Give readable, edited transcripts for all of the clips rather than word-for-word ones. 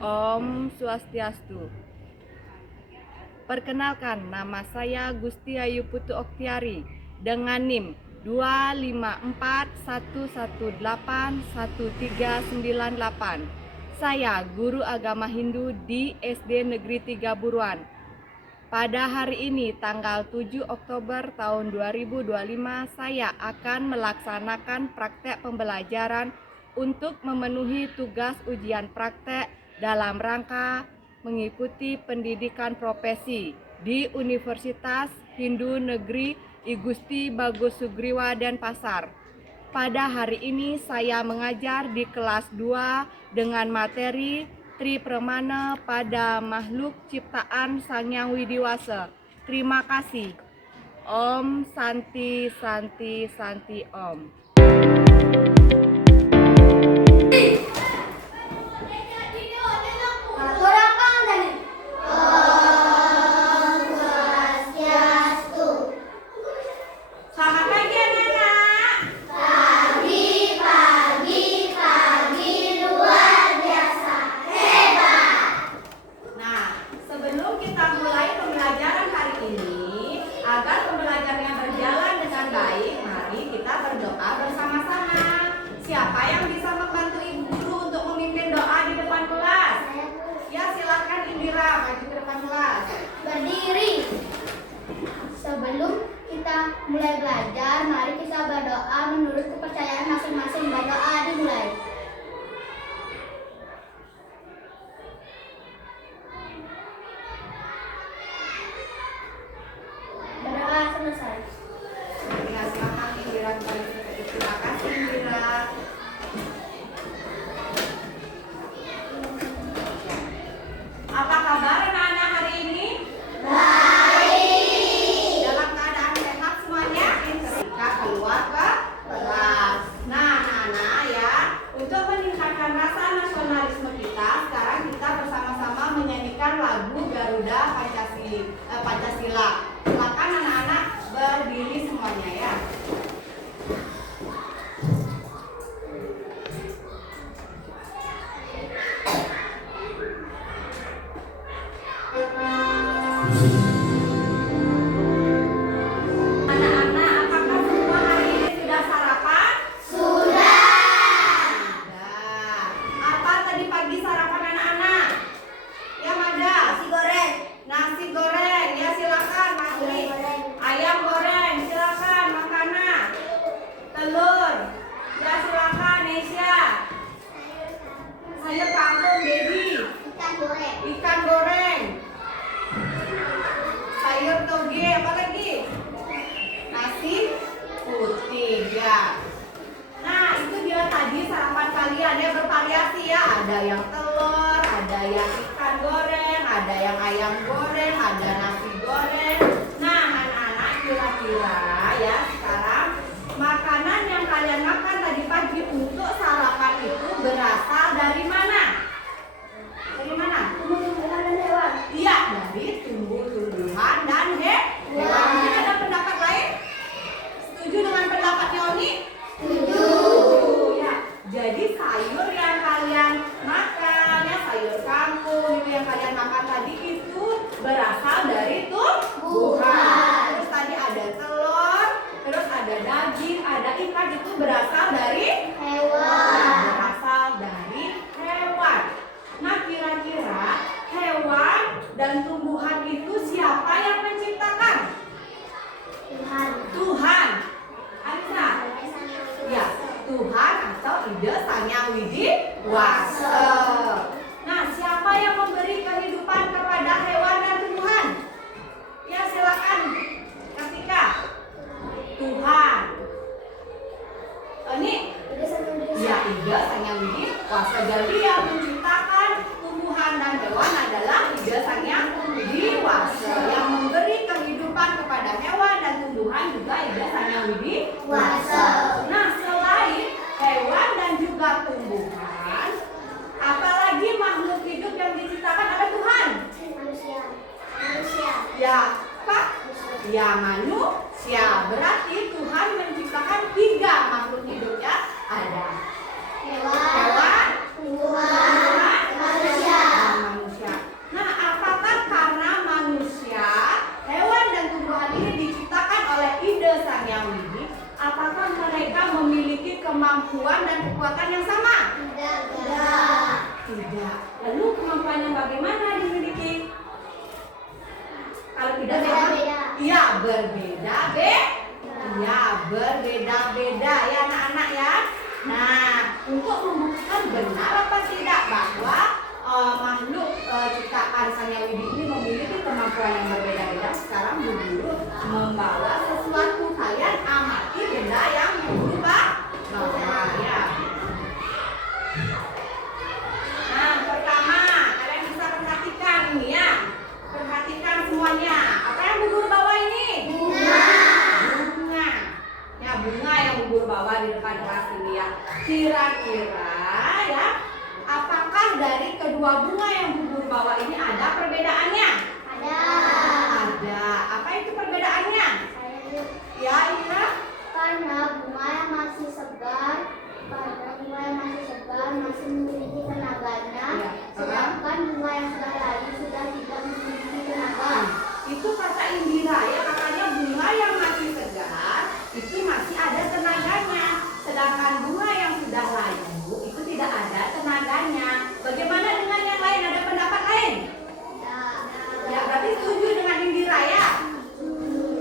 Om Swastiastu. Perkenalkan, nama saya Gusti Ayu Putu Oktiari dengan NIM 25411811398. Saya guru agama Hindu di SD Negeri 3 Buruan. Pada hari ini tanggal 7 Oktober tahun 2025 saya akan melaksanakan praktek pembelajaran untuk memenuhi tugas ujian praktek dalam rangka mengikuti pendidikan profesi di Universitas Hindu Negeri I Gusti Bagus Sugriwa Denpasar. Pada hari ini saya mengajar di kelas 2 dengan materi Tri Pramana pada makhluk ciptaan Sang Hyang Widiwasa. Terima kasih. Om Santi Santi Santi Om. Agar pembelajarannya berjalan dengan baik, mari kita berdoa bersama-sama. Siapa yang bisa membantu Ibu Guru untuk memimpin doa di depan kelas? Ya, silakan Indira, maju ke depan kelas. Berdiri. Sebelum kita mulai belajar, mari kita berdoa menurut kepercayaan masing-masing. Berdoa dimulai. Berdoa selesai. Ya, silakan Indira. Terima kasih Indira. Apa kabar anak-anak hari ini? Baik. Dalam keadaan sehat semuanya? Ketika keluar ke kelas. Nah, anak-anak ya, untuk meningkatkan rasa nasionalisme kita, sekarang kita bersama-sama menyanyikan lagu Garuda Pancasila. Silakan anak-anak berdiri semuanya ya. Anak-anak, apakah semua hari ini sudah sarapan? Sudah. Apa tadi pagi sarapan anak-anak? Yang ada? Nasi goreng. Nasi goreng, ya silakan Masri. Ayam goreng, silakan Makana. Telur, ya silakan Nesya. Sayur kangkung Dedi. Ikan goreng. Ikan goreng. Sayur toge, apa lagi? Nasi putih ya. Nah, itu dia tadi sarapan kalian ya, bervariasi ya. Ada yang telur, ada yang ikan goreng, ada yang ayam goreng, ada nasi goreng. Nah, anak-anak kira-kira ya sekarang makanan yang kalian makan tadi pagi untuk sarapan itu berasal dari mana? Dari mana? Tumbuh-tumbuhan dan hewan. Iya, dari tumbuh-tumbuhan dan hewan. Mungkin ada pendapat lain? Setuju dengan pendapatnya Oni? Setuju. Ya. Jadi sayur yang kalian makan, ya sayur kangkung itu yang kalian makan tadi itu berasal dari tumbuhan. Terus tadi ada telur, terus ada daging, ada ikan itu berasal dari Hewan. berasal dari hewan. Nah, kira-kira hewan dan tumbuhan itu siapa yang menciptakan? Tuhan. Tuhan. Alisa? Ya, Tuhan atau ide Sang Hyang Widiwasa. Nah, siapa yang memberi kehidupan kepada hewan dan tumbuhan? Ya, silakan Kartika. Tuhan. Ini ya, ide Sang Hyang Widiwasa. Jadi yang menciptakan tumbuhan dan hewan adalah ide Sang Hyang Widiwasa. Yang memberi kehidupan kepada hewan dan tumbuhan juga ide Sang Hyang Widiwasa. Nah, selain hewan dan juga tumbuhan, apalagi makhluk hidup yang diciptakan oleh Tuhan? Manusia. Manusia. Ya, Pak? Ya, manusia. Berarti Tuhan menciptakan 3 makhluk hidup ya. Ada Hewan. hewan, Tumbuhan. tumbuhan, Manusia. Tidak. Lalu kemampuan yang bagaimana dimiliki? Kalau tidak sama? Berbeda-beda. Iya, iya, berbeda-beda ya anak-anak ya. Nah, untuk membuktikan benar apa tidak bahwa makhluk ciptaan Sanyawi ini memiliki kemampuan yang berbeda-beda, sekarang Bu Guru membawa sesuatu, kalian amati benda yang berubah ya. Nah, pertama kalian bisa perhatikan ini ya. Perhatikan semuanya. Apa yang Bu Guru bawa ini? Bunga. Ya, bunga yang Bu Guru bawa di depan kelas ini ya. Kira-kira ya, apakah dari kedua bunga yang Bu Guru bawa ini ada perbedaannya? Ada. Ada. Apa itu perbedaannya? Ya, Ira. Karena bunga yang masih segar masih memiliki tenaganya, Ya. sedangkan bunga yang sudah layu sudah tidak memiliki tenaga. Itu kata Indira ya, katanya bunga yang masih segar itu masih ada tenaganya, sedangkan bunga yang sudah layu itu tidak ada tenaganya. Bagaimana dengan yang lain? Ada pendapat lain? Ya, berarti setuju dengan Indira ya?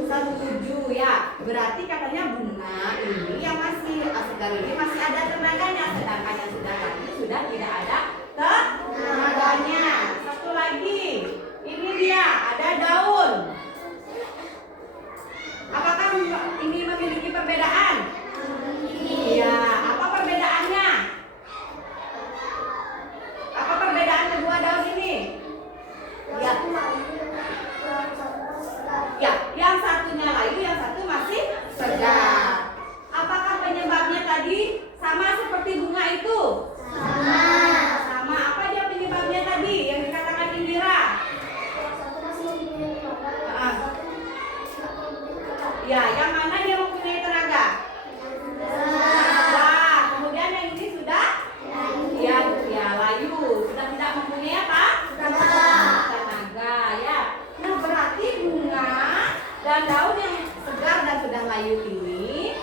Setuju ya. Berarti katanya bunga ini yang masih segar ini masih ada tenaganya, sedangkan yang sudah layu sudah tidak ada tenaganya. Satu lagi, ini dia ada daun. Apakah ini memiliki perbedaan? Iya. Apa perbedaannya? Apa perbedaan kedua daun ini? Ya. Ya, yang satunya layu, yang satu masih segar. Apakah penyebabnya tadi sama seperti bunga itu? Sama. Apa dia penyebabnya tadi yang dikatakan Indira? Ya, yang mana dia mempunyai tenaga? Nah, kemudian yang ini sudah? Ya, layu. Sudah tidak mempunyai apa? Tenaga, ya. Nah, berarti bunga dan daun yang segar dan sudah layu ini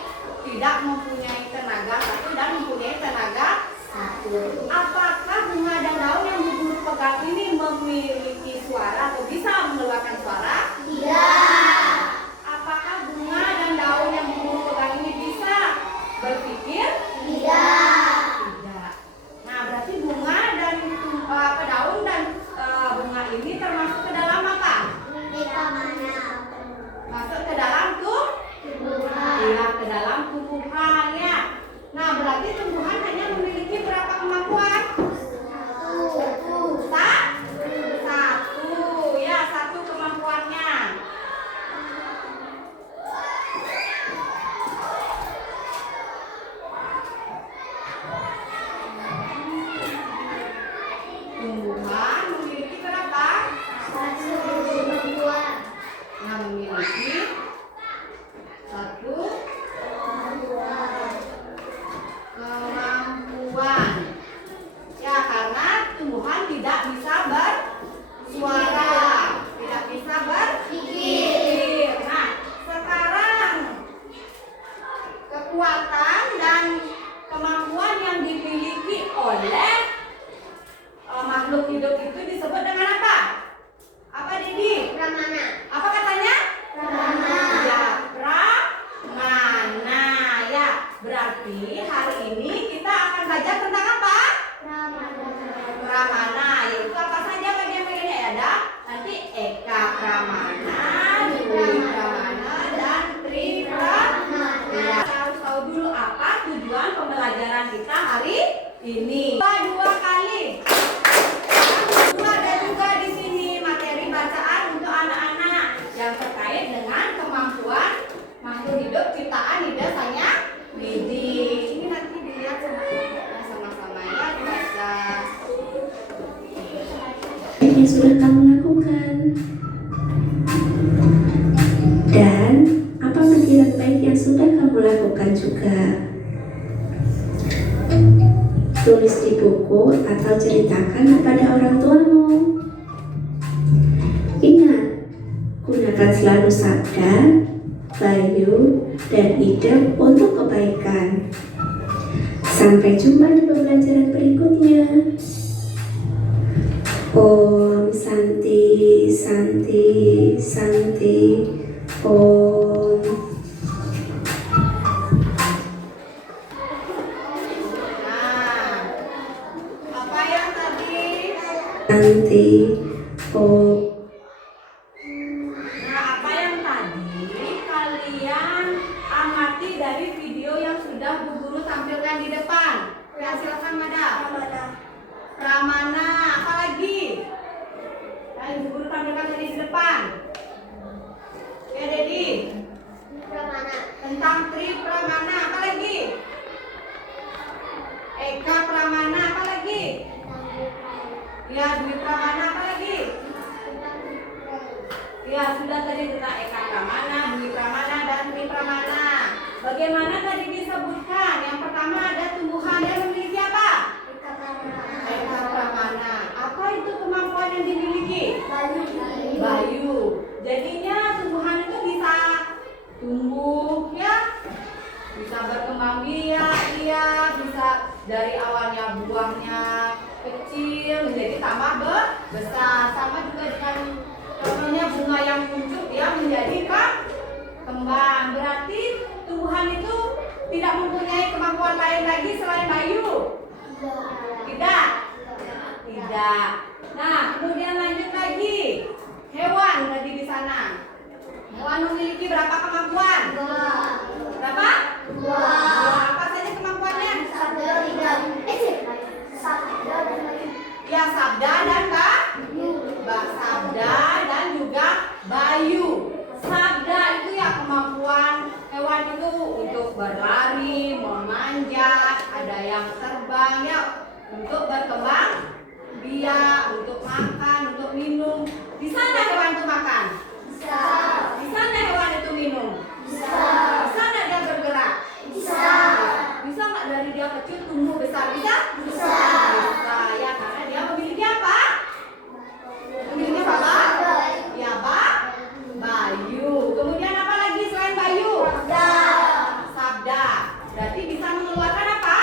tidak mempunyai tenaga satu dan mempunyai tenaga satu. Apakah bunga dan daun yang Bu Guru pegang ini memiliki suara atau bisa mengeluarkan suara? Tidak. Apakah bunga dan daun yang Bu Guru pegang ini bisa berpikir? Tidak. Tidak. Nah, berarti bunga dan daun dan bunga ini termasuk ke dalam apa? Masuk ke dalam ya, ke dalam tumbuhan ya. Nah, berarti tumbuhan hanya memiliki berapa kemampuan? Satu ya, satu kemampuannya. Tumbuhan memiliki berapa? Nah, memiliki satu kemampuan. Ya, karena tumbuhan tidak bisa bersuara, tidak bisa berpikir. Nah, sekarang kekuatan dan kemampuan yang dimiliki oleh makhluk hidup itu disebut dengan apa? Apa, Didi? Apa katanya? Ya, pramana ya. Berarti hari ini kita akan belajar tentang apa? Pramana, yaitu apa saja bagian-bagiannya ya, ada nanti eka pramana, dwi pramana, dan tri pramana. Ya, kita harus tahu dulu apa tujuan pembelajaran kita hari ini. Dua kali. Ada juga di sini materi bacaan untuk anak-anak yang terkait dengan kemampuan makhluk hidup ciptaan Ida Sanyawi. Ini nanti dilihat sama-sama ya, dibaca. Yang sudah kamu lakukan, dan apa pikiran baik yang sudah kamu lakukan juga. Tulis di buku atau ceritakan kepada orang tuamu. Ingat, gunakan selalu sabda, bayu, dan ide untuk kebaikan. Sampai jumpa di pembelajaran berikutnya. Om Santi Santi Santi Om Nah, apa yang tadi? Santi Om. Nah, apa yang tadi kalian amati dari video yang sudah Bu Guru tampilkan di depan. Ya, silakan Mada. Pramana, apa lagi? Yang Bu Guru tampilkan tadi di depan. Ya, Dedi. Pramana. Tentang Tri Pramana, apa lagi? Eka Pramana, apa lagi? Ya, Dwi Pramana, apa lagi? Ya, sudah tadi tentang Eka Pramana, Dwi Pramana, dan Tri Pramana. Bagaimana tadi disebutkan? Yang pertama ada tumbuhan yang memiliki apa? Eka Pramana. Apa itu kemampuan yang dimiliki? Bayu. Jadinya tumbuhan itu bisa tumbuh, ya, bisa berkembang biak, dia bisa dari awalnya buahnya kecil menjadi tambah besar. Sama juga dengan contohnya bunga yang muncul, dia menjadi kembang. Berarti tumbuhan itu tidak mempunyai kemampuan lain lagi selain bayu. Tidak. Nah, kemudian lanjut lagi. Hewan tadi di sana. Hewan memiliki berapa kemampuan? Berapa? Dua. Apa saja kemampuannya? Ya, sabda dan sabda dan juga bayu. Sabda itu ya kemampuan hewan itu untuk berlari, memanjat, ada yang terbang, ya, untuk berkembang biak, untuk makan, untuk minum. Bisa nggak hewan itu makan? Bisa. Bisa nggak hewan itu minum? Bisa. Bisa nggak dia bergerak? Bisa. Bisa nggak dari dia kecil tumbuh besar? Bisa? Bisa. Bisa, ya, karena dia memiliki apa? Memiliki apa? Ya, bayu. Kemudian apa lagi selain bayu? Sabda. Berarti bisa mengeluarkan apa?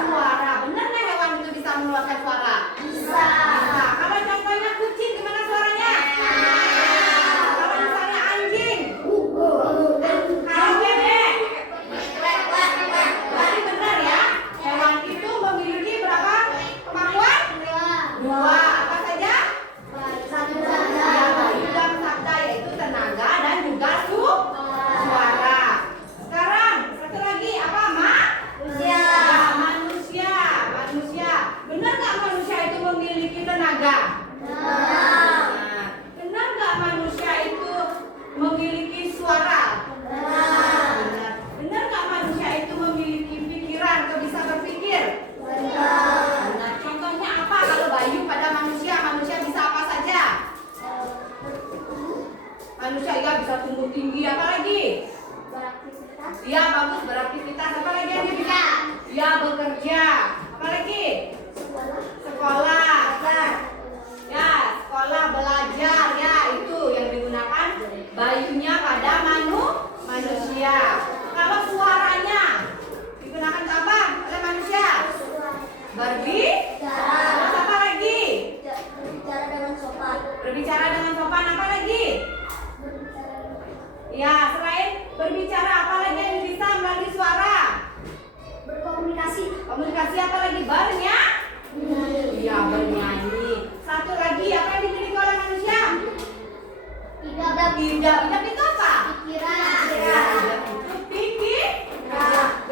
Suara. Benar nggak hewan itu bisa mengeluarkan suara? Bisa. Kalau contohnya kucing, gimana suaranya? Kalau misalnya anjing? Kalau bebek? Berarti benar ya, hewan itu memiliki berapa kemampuan? Dua. Apa saja? Ya, bayu dan sabda, yaitu tenaga dan juga suara. Sekarang satu lagi apa? Ya, manusia. Benar nggak manusia itu memiliki tenaga? Nah, benar nggak manusia itu memiliki suara? Benar. Benar nggak manusia itu memiliki pikiran atau bisa berpikir? Nah, contohnya apa kalau bayu pada manusia? Manusia bisa apa saja? Manusia ya bisa tumbuh tinggi, apa lagi? Ya, bagus, beraktivitas. Apa lagi yang dia bisa? Ya, bekerja. Apa lagi? Sekolah. Ya, sekolah, belajar. Ya, itu yang digunakan bayunya pada manusia. Kalau suaranya digunakan apa oleh manusia? Berbicara. Terus apa lagi? Berbicara dengan sopan. Apa lagi? Ya, selain berbicara, apa lagi yang bisa melalui suara? Komunikasi apa lagi? Iya, bernyanyi. Satu lagi, apa yang dimiliki oleh manusia? Idap itu apa? Idap itu pikir.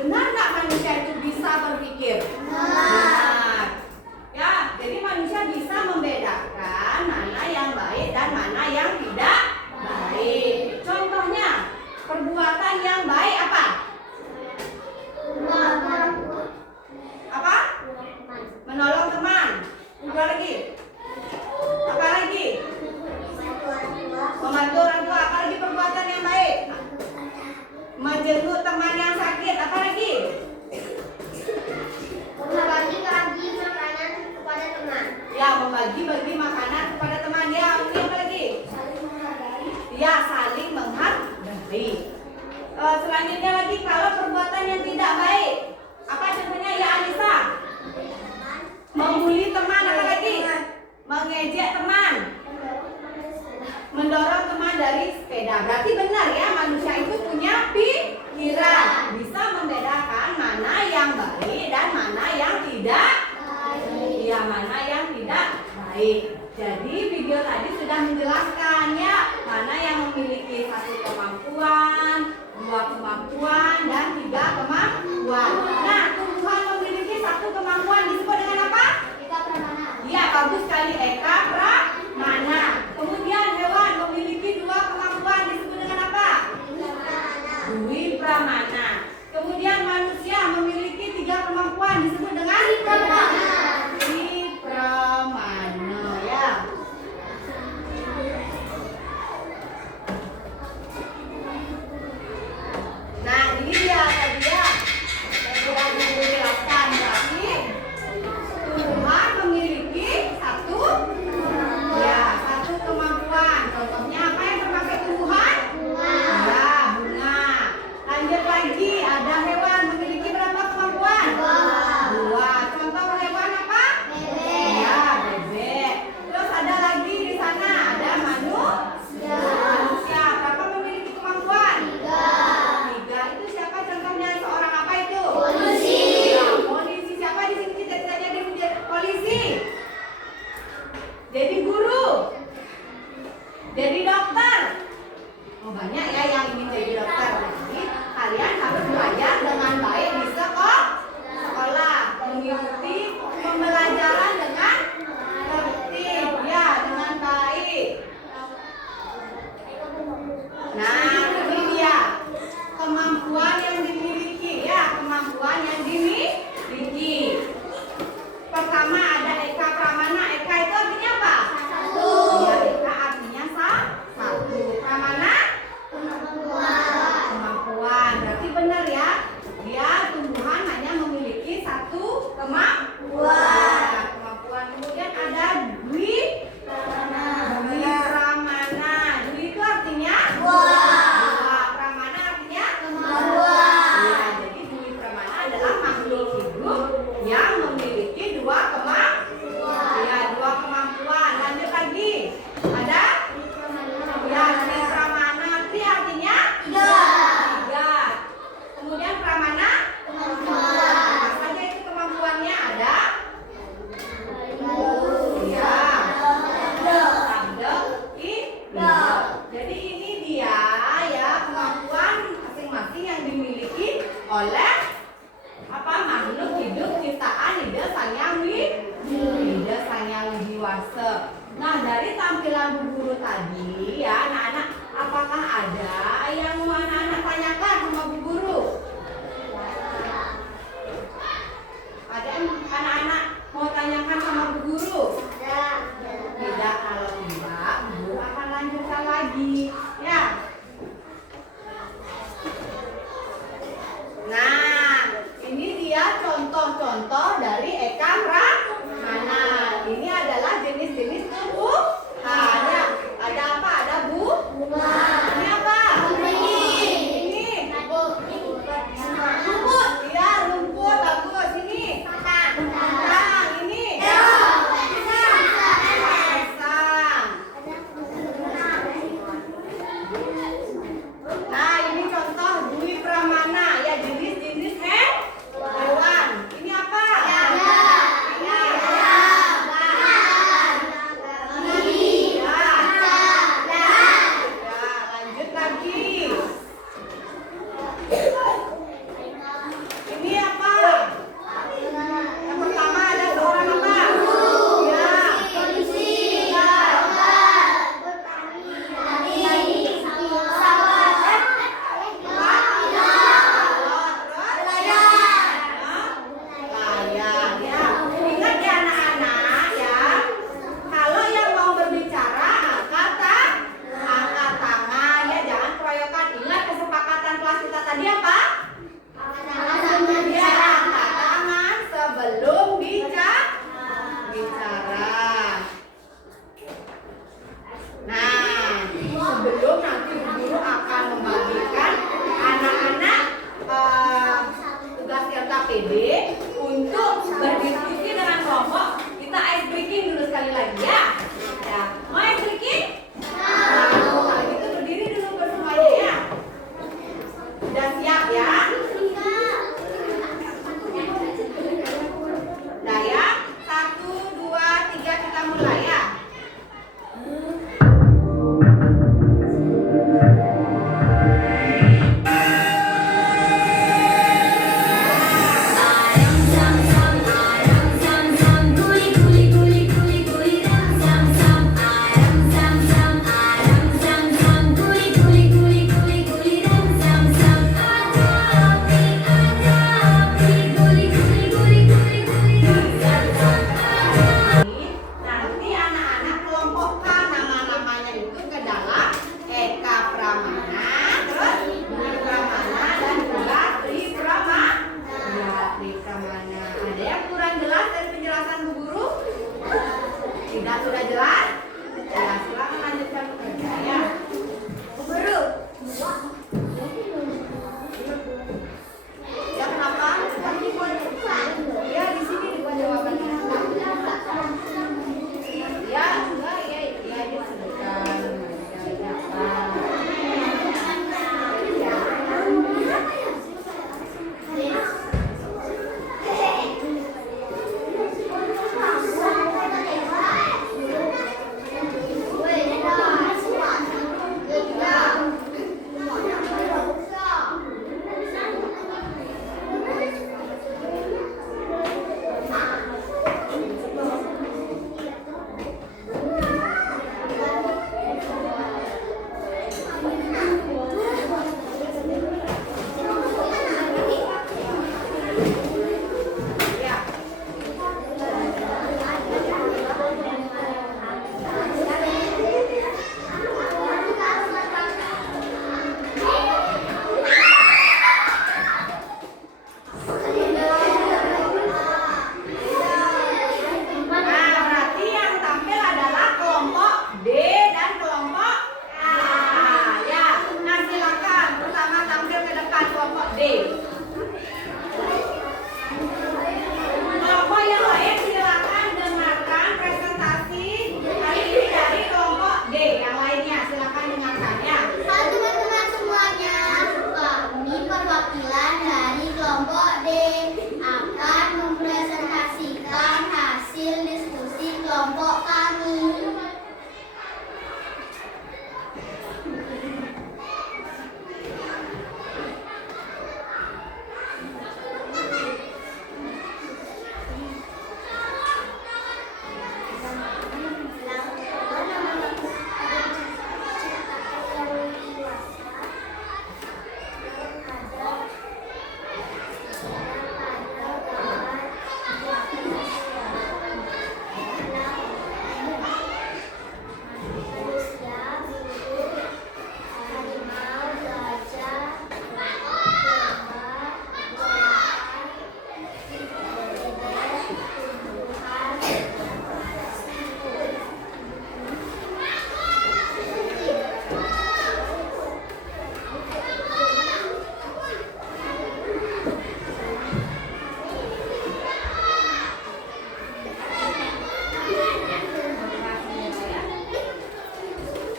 Benar nggak manusia itu bisa berpikir? Benar. Ya, jadi manusia bisa membedakan mana yang baik dan mana yang tidak baik. Contohnya, perbuatan yang baik apa? Apa? Menolong teman. Apa lagi? Membantu orang tua. Apa lagi perbuatan yang baik? Menjenguk teman yang sakit. Apa lagi? Membagi makanan kepada teman. Ya, membagi makanan kepada teman. Ya, ini apa lagi? Ya, saling menghargai. Selanjutnya lagi, kalau perbuatan yang tidak baik, apa contohnya ya Anissa? Membuli teman. Apa lagi? berarti benar ya, manusia itu punya pikiran, bisa membedakan mana yang baik dan mana yang tidak baik. Ya, mana yang tidak baik. Jadi video tadi sudah menjelaskan ya, mana yang memiliki 1 kemampuan, 2 kemampuan, dan 3 kemampuan. Nah, tumbuhan memiliki 1 kemampuan disebut dengan apa? Eka Pramana. Iya, bagus sekali, Eka Pramana. Kemudian hewan memiliki 2 kemampuan disebut dengan apa? Dwi Pramana. Kemudian manusia memiliki 3 kemampuan disebut dengan Dwi Pramana ya. Nah, ini dia tadi ya. Saya sudah menjelaskan berarti tumbuhan memiliki 1 ya, 1 kemampuan. Contohnya apa yang terpakai tumbuhan? Ya, bunga. Lanjut lagi, ada hewan memiliki berapa kemampuan? 2. Contoh hewan apa? Ya, bebek. Terus ada lagi di sana, ada manusia. Berapa memiliki kemampuan? 3. Itu siapa contohnya? Seorang apa itu? Polisi. Ya, polisi. Siapa di sini cita-citanya dia menjadi polisi? Jadi guru. Jadi dokter. Oh, banyak ya yang ingin jadi dokter. Jadi kalian harus belajar dengan baik di sekolah, mengikuti pembelajaran dengan tertib ya, dengan baik. Nah, ini dia kemampuan yang dimiliki ya, kemampuan yang dimiliki. Pertama ada Eka Pramana. Eka itu artinya apa? 1. Ya, Eka artinya 1. Pramana? Kemampuan. Berarti benar ya. Dia tumbuhan hanya memiliki 1 kemampuan. Kemampuan. Kemudian ada Dwi Pramana. Dwi itu artinya 2. Pramana artinya ya, jadi Dwi Pramana adalah makhluk hidup yang memiliki 2 kemampuan. Ya, 2 kemampuan. Lanjut lagi. Ada ya, Dwi Pramana. Dwi artinya 3. Kemudian Pramana apa saja itu kemampuannya? Ada ya, jadi ini dia ya, kemampuan masing-masing yang dimiliki oleh apa, makhluk hidup ciptaan Ida Sang Widiwase. Nah, dari tampilan Bu Guru tadi ya, anak-anak, apakah ada yang mau anak-anak tanyakan sama Bu Guru? Ada yang anak-anak mau tanyakan sama Bu Guru? Tidak. Kalau tidak, Bu Guru akan lanjutkan lagi ya. Nah, ini dia contoh-contoh dari Eka Pramana. Ini adalah jenis-jenis tumbuhan. Ada apa? Ada bunga. kelompok kami.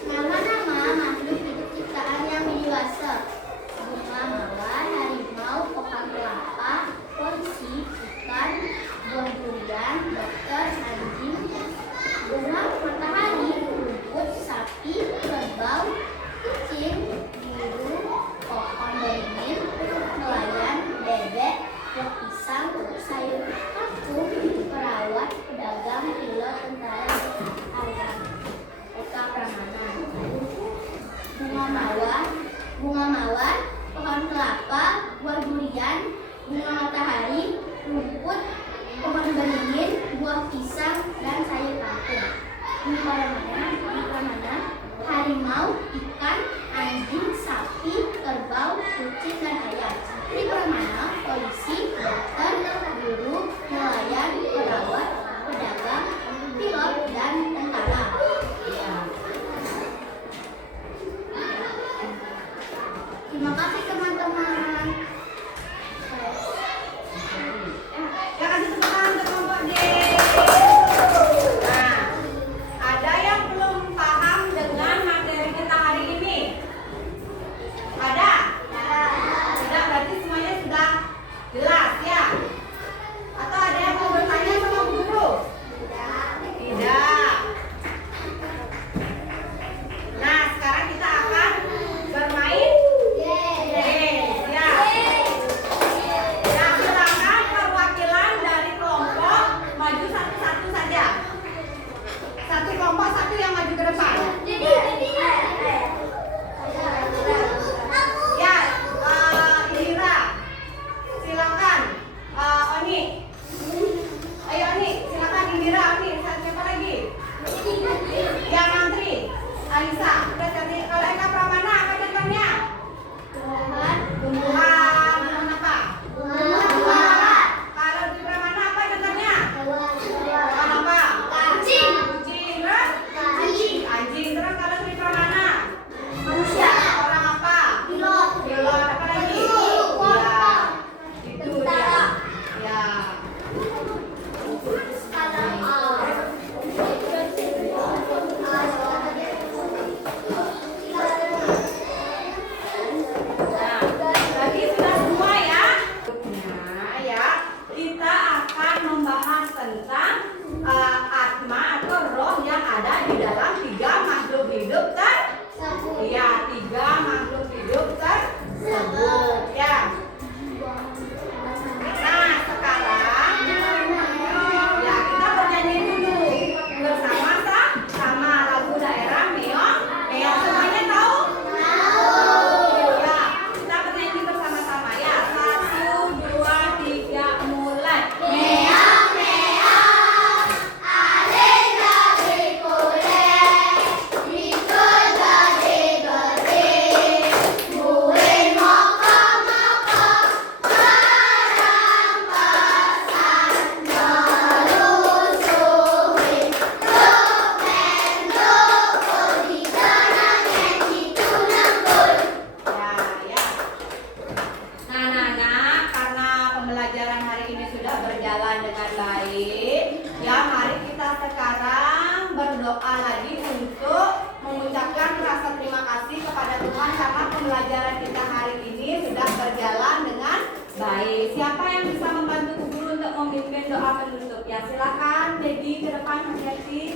Nama-nama makhluk hidup ciptaan yang dewasa: bunga mawar, harimau, pohon kelapa, polisi, ikan, buah durian, dokter, anjing, bunga matahari, rumput, sapi, kerbau, kucing, burung, pohon beringin, nelayan, bebek, buah pisang, sayur kangkung, perawat, pedagang, pilot, tentara, ayam. Eka Pramana. Bunga mawar, pohon kelapa, buah durian, bunga matahari, rumput, pohon beringin, buah pisang, dan sayur kangkung. Ini Pramana, harimau, ikan, anjing, sapi, kerbau, kucing, dan ayam. Ini Pramana, polisi, dokter, guru, nelayan, perawat, pedagang, pilot, dan tentara. Terima kasih teman-teman. Ya, kasih tepuk tangan untuk kelompok D. Nah, ada yang belum paham dengan materi kita hari ini? Ada? Sudah, berarti semuanya sudah jelas ya? Atau ada yang mau bertanya sama guru? Tidak. Nah, sekarang kita akan bermain games ya. Nah, silakan perwakilan dari kelompok maju satu-satu saja. Satu kelompok satu yang maju ke depan. Ya, Indira, silakan. Oni, ayo Oni, silakan Indira, Oni, siapa lagi? Ya, Mantri, Alisa. Udah cantik. Kalau Eka Pramana apa contohnya? Tumbuhan apa? Kalau di Pramana apa contohnya? Hewan apa? Kucing. Terus? Anjing. Terus kalau di Pramana? Manusia. Orang apa? Pilot. Apa lagi? Ya, itu dia. Ya. Nah, berarti sudah semua ya. Nah, ya, kita akan membahas tentang atma atau roh yang ada di dalam tiga makhluk hidup ya, tiga makhluk hidup tersebut ya. Nah, sekarang ya kita bernyanyi dulu bersama sama lagu daerah Meong. Meong semuanya tahu? Ya, kita bernyanyi bersama-sama ya. 1, 2, 3, mulai. Meong, meong, aling gade kule, dikul gade gade, buin moko moko, barang pasan melusuhin, lupen lupul di danangen itu nangkul. Ya. Nah, karena pembelajaran hari ini sudah berjalan dengan baik, ya mari kita sekarang berdoa lagi untuk mengucapkan rasa terima kasih kepada Tuhan karena pembelajaran kita hari ini sudah berjalan dengan baik. Siapa yang bisa membantu guru untuk memimpin doa penutup. Ya silakan Peggy ke depan hati-hati.